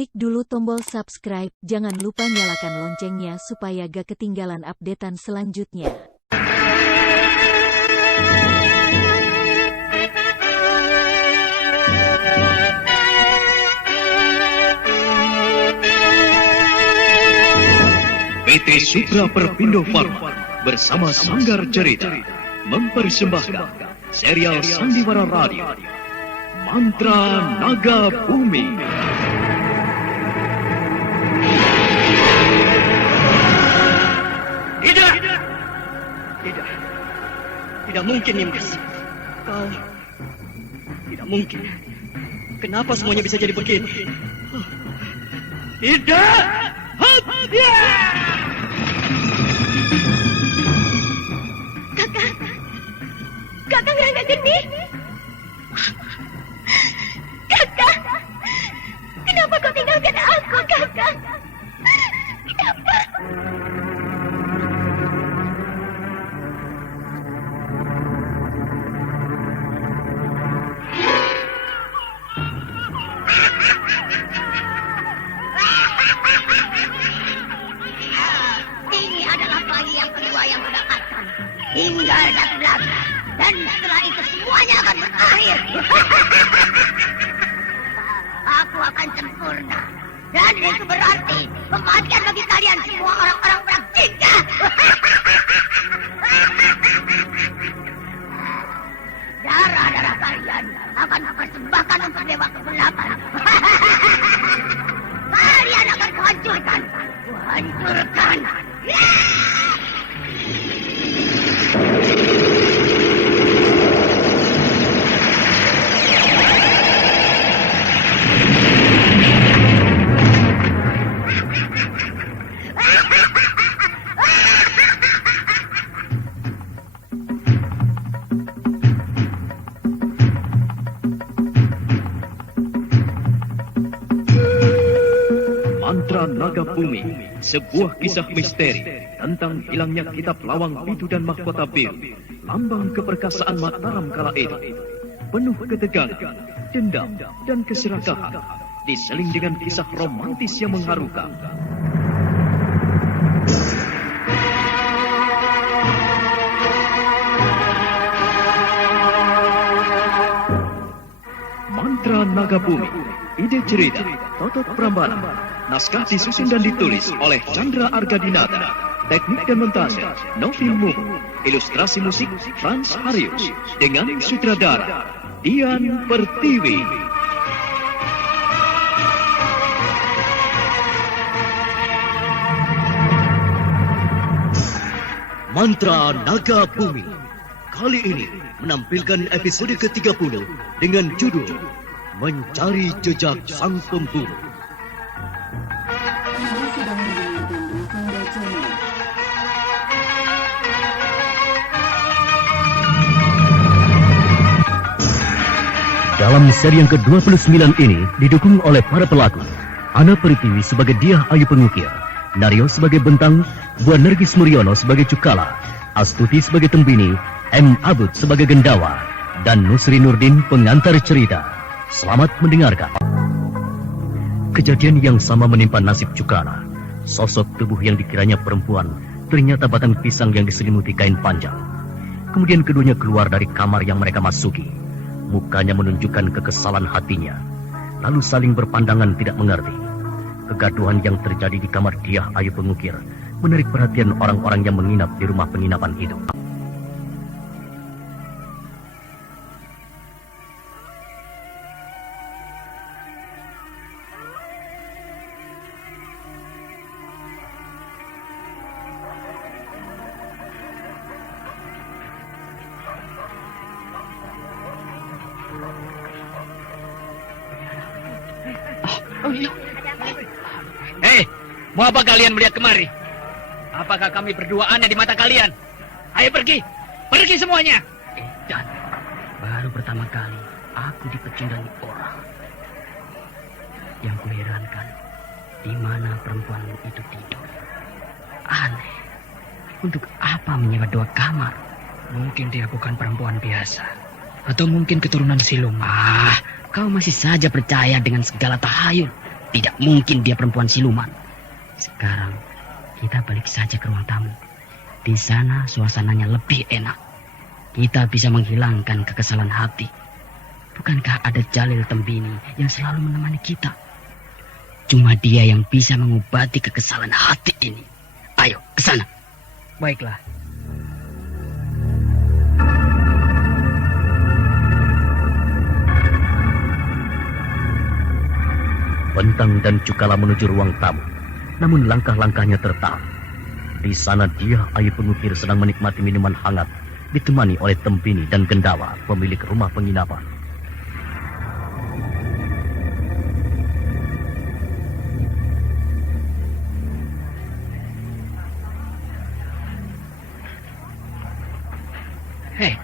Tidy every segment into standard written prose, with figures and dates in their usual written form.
Klik dulu tombol subscribe, jangan lupa nyalakan loncengnya supaya gak ketinggalan updatean selanjutnya. PT Supra Perpindo Farma bersama Sanggar Cerita mempersembahkan serial Sandiwara Radio Mantra Naga Bumi. Tidak mungkin, Nimas. Kau tidak mungkin. Kenapa semuanya bisa jadi begini? Tidak! Kakang Rangga Geni. Kakang, kenapa kau tinggalkan aku, Kakang? Kenapa? Ini adalah bayi yang kedua yang kudapatkan. Tinggal satu lagi. Dan setelah itu semuanya akan berakhir. Aku akan sempurna. Dan itu berarti kematian bagi kalian semua orang-orang perang cinta. Darah-darah kalian akan kupersembahkan untuk dewa kegelapan. Kalian akan kuhancurkan. Kuhancurkan. Mantra Naga Bumi, sebuah kisah misteri tentang hilangnya kitab lawang bidu dan mahkota biru, lambang keperkasaan Mataram kala itu. Penuh ketegangan, dendam, dan keserakahan, diseling dengan kisah romantis yang mengharukan. Mantra Naga Bumi, ide cerita, Totot Prambanan. Naskah disusun dan ditulis oleh Chandra Argadinata. Teknik dan montase Novin Muhu. Ilustrasi musik Frans Harius. Dengan sutradara Dian Pertiwi. Mantra Naga Bumi kali ini menampilkan episode ke-30 dengan judul Mencari Jejak Sang Pemburu. Dalam seri yang ke-29 ini didukung oleh para pelakon Ana Pertiwi sebagai Diah Ayu Pengukir, Naryo sebagai Bentang, Buan Nergis Muryono sebagai Cukala, Astuti sebagai Tembini, M. Abud sebagai Gendawa, dan Nusri Nurdin pengantar cerita. Selamat mendengarkan. Kejadian yang sama menimpa nasib Cukala. Sosok tubuh yang dikiranya perempuan ternyata batang pisang yang diselimuti kain panjang. Kemudian keduanya keluar dari kamar yang mereka masuki. Mukanya menunjukkan kekesalan hatinya. Lalu saling berpandangan tidak mengerti. Kegaduhan yang terjadi di kamar Diah Ayu Pengukir menarik perhatian orang-orang yang menginap di rumah penginapan itu. Hei, mau apa kalian melihat kemari? Apakah kami berdua aneh di mata kalian? Ayo pergi, pergi semuanya. Dan baru pertama kali aku dipecundangi orang. Yang kuherankan, di mana perempuan itu tidur. Aneh, untuk apa menyewa 2 kamar? Mungkin dia bukan perempuan biasa. Atau mungkin keturunan siluman. Kau masih saja percaya dengan segala tahayul. Tidak mungkin dia perempuan siluman. Sekarang kita balik saja ke ruang tamu. Di sana suasananya lebih enak. Kita bisa menghilangkan kekesalan hati. Bukankah ada Jalil Tembini yang selalu menemani kita? Cuma dia yang bisa mengobati kekesalan hati ini. Ayo, ke sana. Baiklah. Bentang dan Cukala menuju ruang tamu, namun langkah-langkahnya tertahan. Di sana dia, Ayu Pengukir, sedang menikmati minuman hangat, ditemani oleh Tembini dan Gendawa, pemilik rumah penginapan. Hei,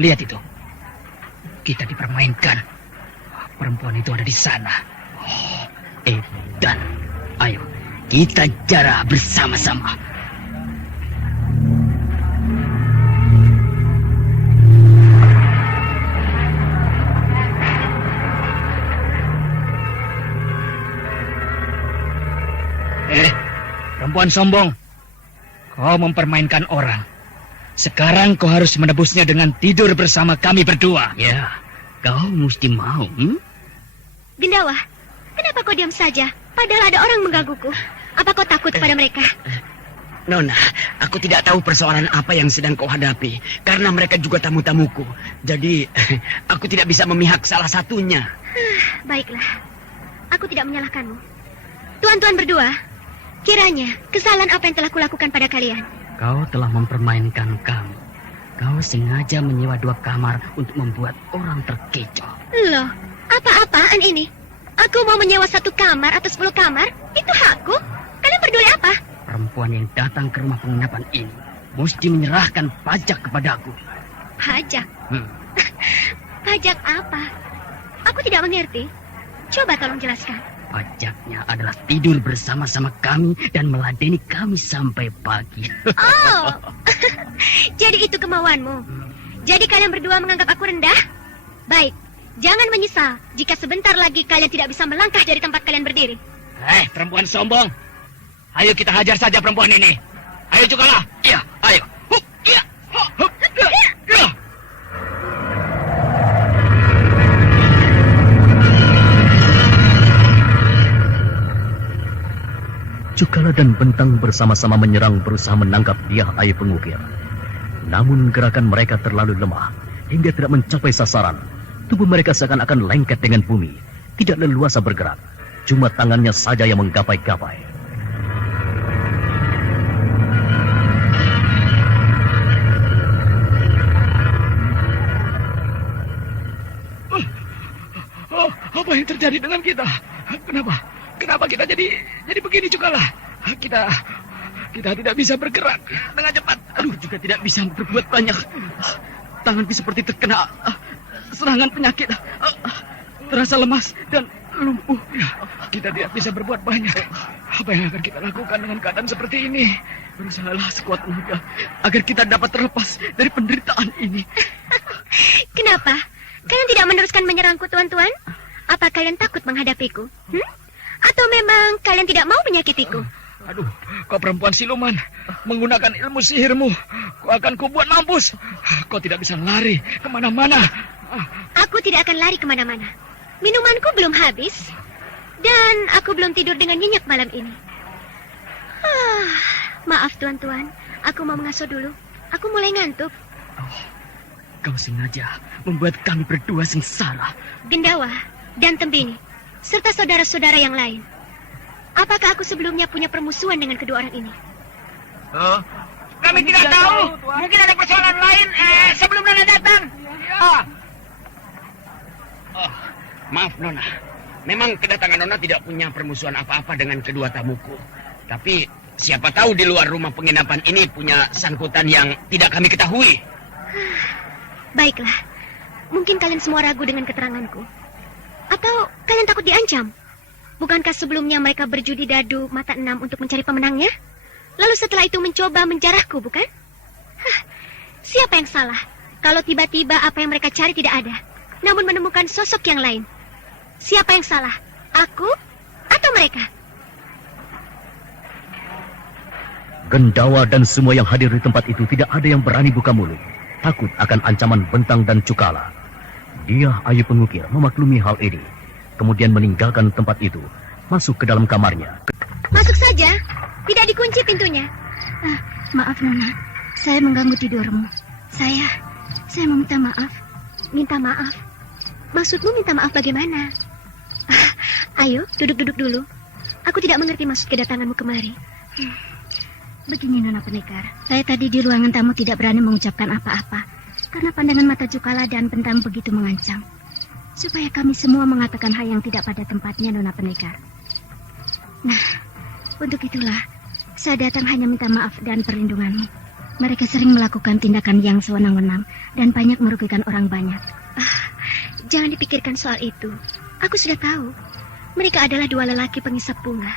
lihat itu. Kita dipermainkan. Perempuan itu ada di sana. Dan ayo kita jarah bersama-sama. Perempuan sombong. Kau mempermainkan orang. Sekarang kau harus menebusnya dengan tidur bersama kami berdua. Ya, kau mesti mau. Gendawa, kenapa kau diam saja? Padahal ada orang menggangguku. Apa kau takut pada mereka? Nona, aku tidak tahu persoalan apa yang sedang kau hadapi. Karena mereka juga tamu-tamuku. Jadi, aku tidak bisa memihak salah satunya. Baiklah, aku tidak menyalahkanmu. Tuan-tuan berdua, kiranya kesalahan apa yang telah kulakukan pada kalian? Kau telah mempermainkan kami. Kau sengaja menyewa 2 kamar untuk membuat orang terkecoh. Loh, apa-apaan ini? Aku mau menyewa 1 kamar atau 10 kamar? Itu hakku. Kalian peduli apa? Perempuan yang datang ke rumah penginapan ini mesti menyerahkan pajak kepadaku. Pajak? Pajak apa? Aku tidak mengerti. Coba tolong jelaskan. Pajaknya adalah tidur bersama-sama kami dan meladeni kami sampai pagi. Oh, jadi itu kemauanmu. Jadi kalian berdua menganggap aku rendah? Baik, jangan menyesal jika sebentar lagi kalian tidak bisa melangkah dari tempat kalian berdiri. Perempuan sombong. Ayo kita hajar saja perempuan ini. Ayo Cukala. Iya, ayo. Cukala dan Bentang bersama-sama menyerang, berusaha menangkap dia, Ayu Pengukir. Namun gerakan mereka terlalu lemah hingga tidak mencapai sasaran. Tubuh mereka seakan-akan lengket dengan bumi, tidak leluasa bergerak. Cuma tangannya saja yang menggapai-gapai. Apa yang terjadi dengan kita? Kenapa kita jadi begini, Cukala? Kita tidak bisa bergerak dengan cepat. Aduh, juga tidak bisa berbuat banyak. Tanganku seperti terkena serangan penyakit. Terasa lemas dan lumpuh. Kita tidak bisa berbuat banyak. Apa yang akan kita lakukan dengan keadaan seperti ini? Berusahalah sekuat tenaga agar kita dapat terlepas dari penderitaan ini. Kenapa? Kalian tidak meneruskan menyerangku, tuan-tuan? Apa kalian takut menghadapiku? Atau memang kalian tidak mau menyakitiku? Aduh, kau perempuan siluman. Menggunakan ilmu sihirmu, kau akan kubuat mampus. Kau tidak bisa lari kemana-mana. Aku tidak akan lari kemana-mana. Minumanku belum habis. Dan aku belum tidur dengan nyenyak malam ini. Maaf, tuan-tuan. Aku mau mengasuh dulu. Aku mulai ngantuk. Kau sengaja membuat kami berdua sengsara. Gendawa dan Tembini, serta saudara-saudara yang lain. Apakah aku sebelumnya punya permusuhan dengan kedua orang ini? Kami tidak tahu. Mungkin ada persoalan lain sebelum Nona datang. Maaf, Nona. Memang kedatangan Nona tidak punya permusuhan apa-apa dengan kedua tamuku. Tapi siapa tahu di luar rumah penginapan ini punya sangkutan yang tidak kami ketahui. Baiklah. Mungkin kalian semua ragu dengan keteranganku. Atau kalian takut diancam? Bukankah sebelumnya mereka berjudi dadu mata 6 untuk mencari pemenangnya? Lalu setelah itu mencoba menjarahku, bukan? Siapa yang salah kalau tiba-tiba apa yang mereka cari tidak ada, namun menemukan sosok yang lain? Siapa yang salah? Aku mereka. Gendawa dan semua yang hadir di tempat itu tidak ada yang berani buka mulut, takut akan ancaman Bentang dan Cukala. Dia, Ayu Pengukir, memaklumi hal ini, kemudian meninggalkan tempat itu, masuk ke dalam kamarnya. Masuk saja, tidak dikunci pintunya. Maaf Nona, saya mengganggu tidurmu. Saya meminta maaf. Minta maaf? Maksudmu minta maaf bagaimana? Ayo, duduk-duduk dulu. Aku tidak mengerti maksud kedatanganmu kemari. Begini Nona Pendekar, saya tadi di ruangan tamu tidak berani mengucapkan apa-apa karena pandangan mata Cukala dan Bentang begitu mengancam. Supaya kami semua mengatakan hal yang tidak pada tempatnya Nona Pendekar. Nah, untuk itulah saya datang hanya minta maaf dan perlindunganmu. Mereka sering melakukan tindakan yang sewenang-wenang dan banyak merugikan orang banyak. Jangan dipikirkan soal itu. Aku sudah tahu. Mereka adalah dua lelaki pengisap bunga.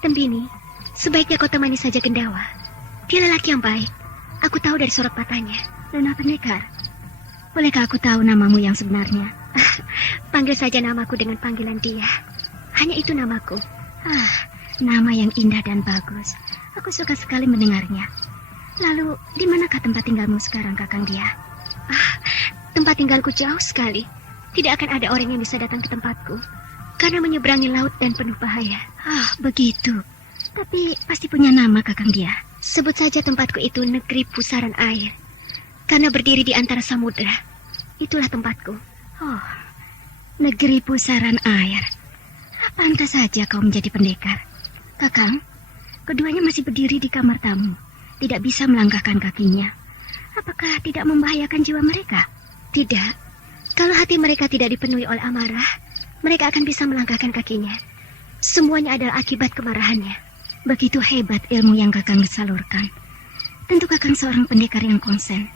Tembini, sebaiknya kau temani saja Gendawa. Dia lelaki yang baik. Aku tahu dari sorot matanya. Nona Pendekar, bolehkah aku tahu namamu yang sebenarnya? Panggil saja namaku dengan panggilan dia. Hanya itu namaku. Nama yang indah dan bagus. Aku suka sekali mendengarnya. Lalu, di manakah tempat tinggalmu sekarang, Kakang Dia? Tempat tinggalku jauh sekali. Tidak akan ada orang yang bisa datang ke tempatku. Karena menyeberangi laut dan penuh bahaya. Begitu. Tapi pasti punya nama, Kakang Dia. Sebut saja tempatku itu negeri pusaran air. Karena berdiri di antara samudera. Itulah tempatku. Negeri pusaran air. Pantas saja kau menjadi pendekar. Kakang, keduanya masih berdiri di kamar tamu. Tidak bisa melangkahkan kakinya. Apakah tidak membahayakan jiwa mereka? Tidak. Kalau hati mereka tidak dipenuhi oleh amarah, mereka akan bisa melangkahkan kakinya. Semuanya adalah akibat kemarahannya. Begitu hebat ilmu yang Kakang salurkan. Tentu Kakang seorang pendekar yang konsen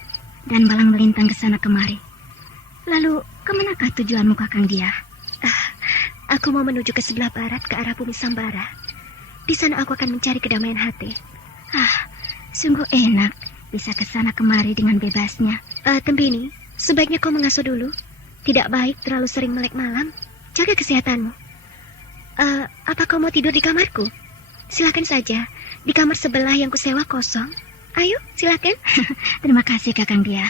dan malang melintang ke sana kemari. Lalu, kemanakah tujuanmu, Kakang Dia? Aku mau menuju ke sebelah barat, ke arah bumi Sambara. Di sana aku akan mencari kedamaian hati. Sungguh enak bisa ke sana kemari dengan bebasnya. Tembini, sebaiknya kau mengasuh dulu. Tidak baik terlalu sering melek malam. Jaga kesehatanmu. Apa kau mau tidur di kamarku? Silakan saja. Di kamar sebelah yang kusewa kosong. Ayo, silakan. Terima kasih, Kakang Dia.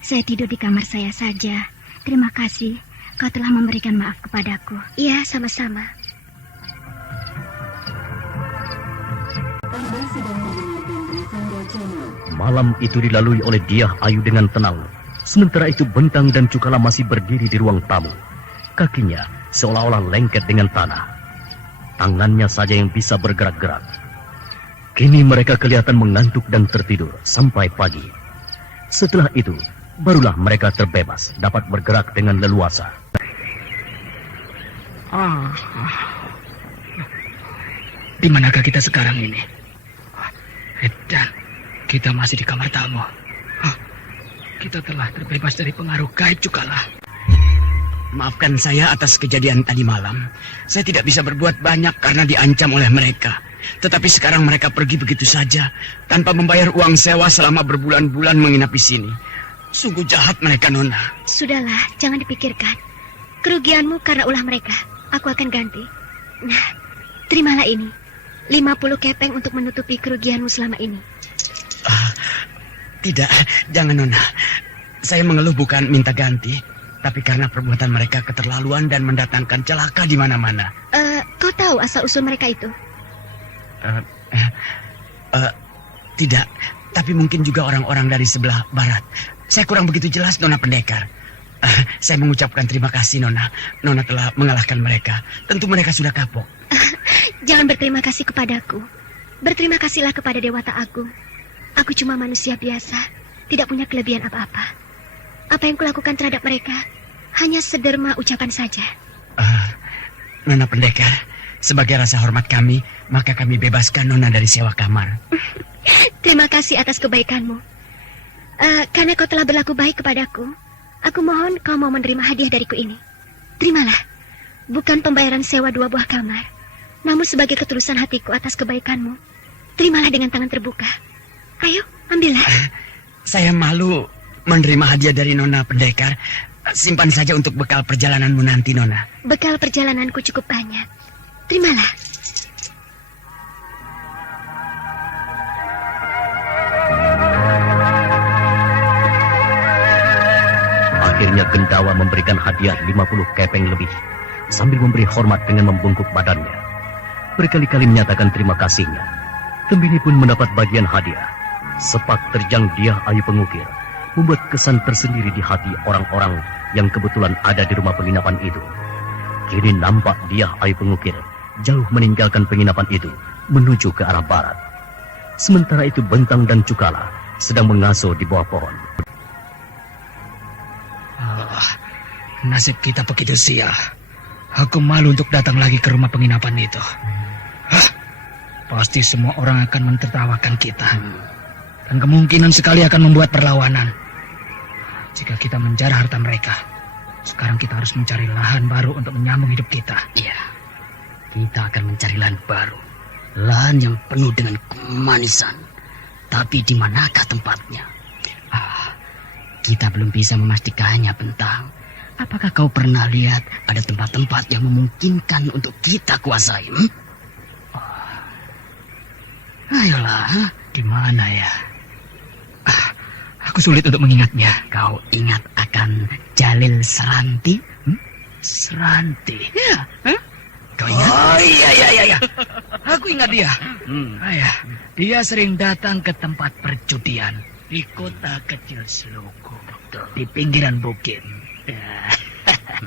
Saya tidur di kamar saya saja. Terima kasih. Kau telah memberikan maaf kepadaku. Iya, sama-sama. Malam itu dilalui oleh Diah Ayu dengan tenang. Sementara itu Bentang dan Cukala masih berdiri di ruang tamu. Kakinya seolah-olah lengket dengan tanah. Tangannya saja yang bisa bergerak-gerak. Kini mereka kelihatan mengantuk dan tertidur sampai pagi. Setelah itu, barulah mereka terbebas, dapat bergerak dengan leluasa. Di manakah kita sekarang ini? Dan kita masih di kamar tamu. Kita telah terbebas dari pengaruh gaib Cukala. Maafkan saya atas kejadian tadi malam. Saya tidak bisa berbuat banyak karena diancam oleh mereka. Tetapi sekarang mereka pergi begitu saja tanpa membayar uang sewa selama berbulan-bulan menginap di sini. Sungguh jahat mereka, Nona. Sudahlah, jangan dipikirkan. Kerugianmu karena ulah mereka. Aku akan ganti. Nah, terimalah ini. 50 kepeng untuk menutupi kerugianmu selama ini. Tidak, jangan Nona. Saya mengeluh bukan minta ganti, tapi karena perbuatan mereka keterlaluan dan mendatangkan celaka di mana-mana. Kau tahu asal-usul mereka itu? Tidak, tapi mungkin juga orang-orang dari sebelah barat. Saya kurang begitu jelas, Nona Pendekar. Saya mengucapkan terima kasih, Nona. Nona telah mengalahkan mereka. Tentu mereka sudah kapok. Jangan berterima kasih kepadaku. Berterima kasihlah kepada Dewata Agung. Aku cuma manusia biasa, tidak punya kelebihan apa-apa. Apa yang kulakukan terhadap mereka hanya sederma ucapan saja. Nona Pendekar, sebagai rasa hormat kami, maka kami bebaskan Nona dari sewa kamar. Terima kasih atas kebaikanmu. Karena kau telah berlaku baik kepadaku, aku mohon kau mau menerima hadiah dariku ini. Terimalah. Bukan pembayaran sewa 2 buah kamar, namun sebagai ketulusan hatiku atas kebaikanmu. Terimalah dengan tangan terbuka. Ayo, ambillah. Saya malu menerima hadiah dari Nona Pendekar. Simpan saja untuk bekal perjalananmu nanti, Nona. Bekal perjalananku cukup banyak. Terimalah. Akhirnya Gendawa memberikan hadiah 50 kepeng lebih, sambil memberi hormat dengan membungkuk badannya. Berkali-kali menyatakan terima kasihnya. Tembini pun mendapat bagian hadiah. Sepak terjang dia Ayu Pengukir membuat kesan tersendiri di hati orang-orang yang kebetulan ada di rumah penginapan itu. Kini nampak dia Ayu Pengukir jauh meninggalkan penginapan itu menuju ke arah barat. Sementara itu Bentang dan Cukala sedang mengasuh di bawah pohon. Nasib kita begitu sial. Aku malu untuk datang lagi ke rumah penginapan itu. Pasti semua orang akan mentertawakan kita. Dan kemungkinan sekali akan membuat perlawanan. Jika kita menjarah harta mereka, sekarang kita harus mencari lahan baru untuk menyambung hidup kita. Iya, kita akan mencari lahan baru. Lahan yang penuh dengan kemanisan. Tapi di manakah tempatnya? Kita belum bisa memastikannya, Bentang. Apakah kau pernah lihat ada tempat-tempat yang memungkinkan untuk kita kuasai? Ayolah, Di mana ya? Aku sulit untuk mengingatnya. kau ingat akan Jalil Seranti? Seranti. Kau ingat? Oh iya. Aku ingat dia. Dia sering datang ke tempat perjudian di kota kecil Selogo, di pinggiran bukit.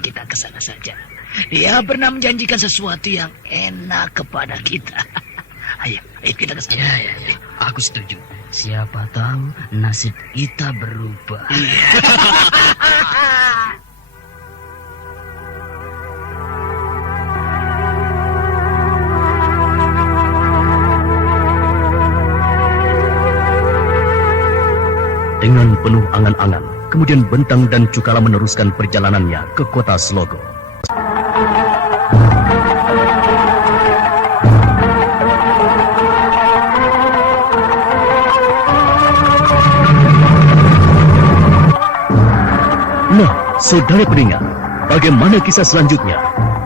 Kita ke sana saja. Dia pernah menjanjikan sesuatu yang enak kepada kita. Ayo kita ke sana. Ya. Aku setuju. Siapa tahu nasib kita berubah. Dengan penuh angan-angan, kemudian Bentang dan Cukala meneruskan perjalanannya ke kota Selogo. Nah, saudara pendengar, bagaimana kisah selanjutnya?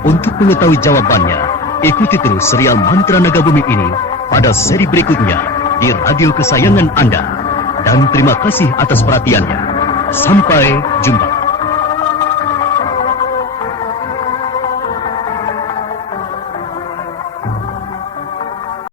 Untuk mengetahui jawabannya, ikuti terus serial Mantra Naga Bumi ini pada seri berikutnya di radio kesayangan Anda. Dan terima kasih atas perhatiannya. Sampai jumpa.